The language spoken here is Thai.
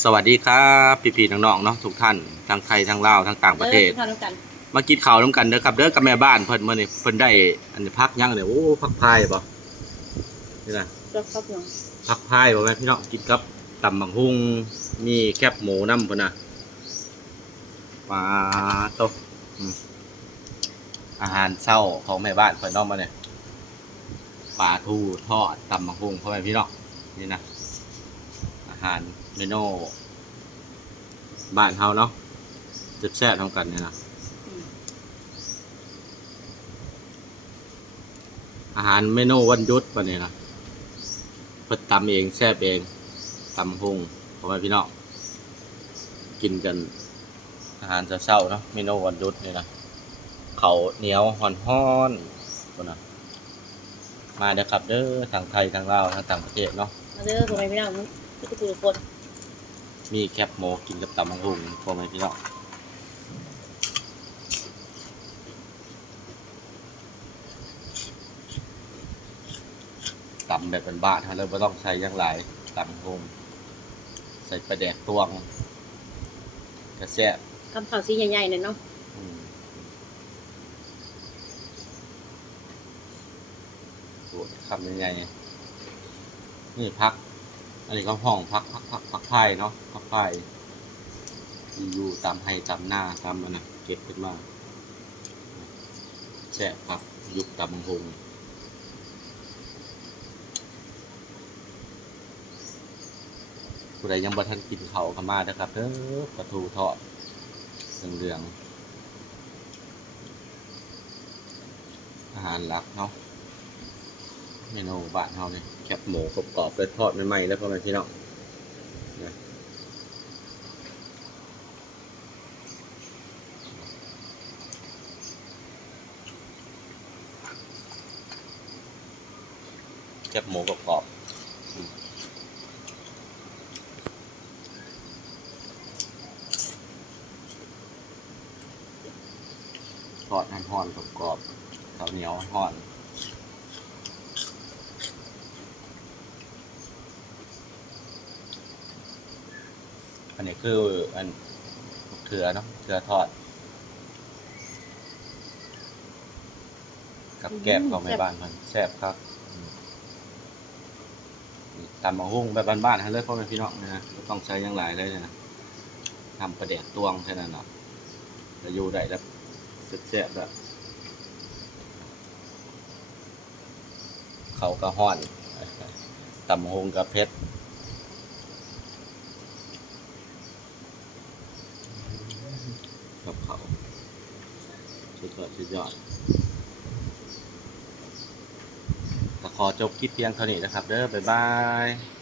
สวัสดีครับพี่ๆน้องๆเนาะทุกท่านทั้งไทยทั้งลาวทั้งต่างประเทศออทานกันมากินข้าวน้ำกันเด้อครับเด้อกับแม่บ้านเพิ่นมื้อนี้เพิ่นได้อันนี้พักยังเนี่ยโอ้พักพายบ่นี่นะรับครับน้องพักพายบ่แม่พี่น้องกินกับตำบักหุ่งมีแคบหมูนำพุ่นน่ะปลาโตะอืมอาหารเช้าของแม่บ้านเพิ่นเนาะมาเนี่ยปลาทูทอดตำบักหุ่งพ่อแม่พี่น้องนี่นะอา หารเมนูบ้านเฮาเนาะแซ่บๆทำกันเนี่ยนะอาหารเมนูวันยุดวันนี้นะเพิ่นตำเองแซ่บเองตำพุงเพราะว่าพี่น้องกินกันอาหารเช้าๆเนาะเมนูวันยุดนี่นะเขาเหนียวห่อนฮ้อนๆคนนะมาเด้อครับเด้อทางไทยทางลาวทางต่างประเทศเนาะมาเด้อพ่อแม่พี่น้อง ทุกคนทุกคน มีแคบหมูกินกับตำบักหุ่งพอไหมพี่น้องตำแบบเป็นบ้านๆเราไม่ต้องใช้หยังหลายตำบักหุ่งใส่ปลาแดกตวงกระแซ่บคำข่าวสีใหญ่ๆเนี่ยเนาะอืมโอ้ยคำยังไง นี่พัก อันนี้ก็ห้องพักพักพักพักไพ่เนาะพักไพ่อยู่ตามไห้ตามหน้าตามมันนะเก็บขึ้นมาแช่พักยุบตามบังหงผู้ใดยังบ่ทันกินเขาวก็มาเด้อครับเด้อปลาทูทอดเหลืองๆอาหารหลักเนาะ เมนูบ้านเฮาเนี่ยแคบหมูกรอบๆเลยทอดใหม่ๆแล้วพ่อแม่พี่น้องนะแคบหมูกรอบๆอืมทอดให้ห่อนกรอบๆข้าวเหนียวห่อน อั นนี้คืออันเขือเนาะเขือทอด กับแกบของแม่บ้านมันแซ่บครับอืมนี่ตำมะฮุ่งแบบบ้านๆให้เลยพ่อแม่พี่น้องนะฮะไม่ต้องใช้หยังหลายเลยนะทำประเดกตวงแค่นั้นเนาะจะอยู่ได้แล้วแซ่บๆแล้วเขาก็ห้อนตำมะฮุ่งกับเพชร กับเขา ก็สุดยอดก็ขอจบคลิปเพียงเท่านี้นะครับ เด้อบ๊ายบาย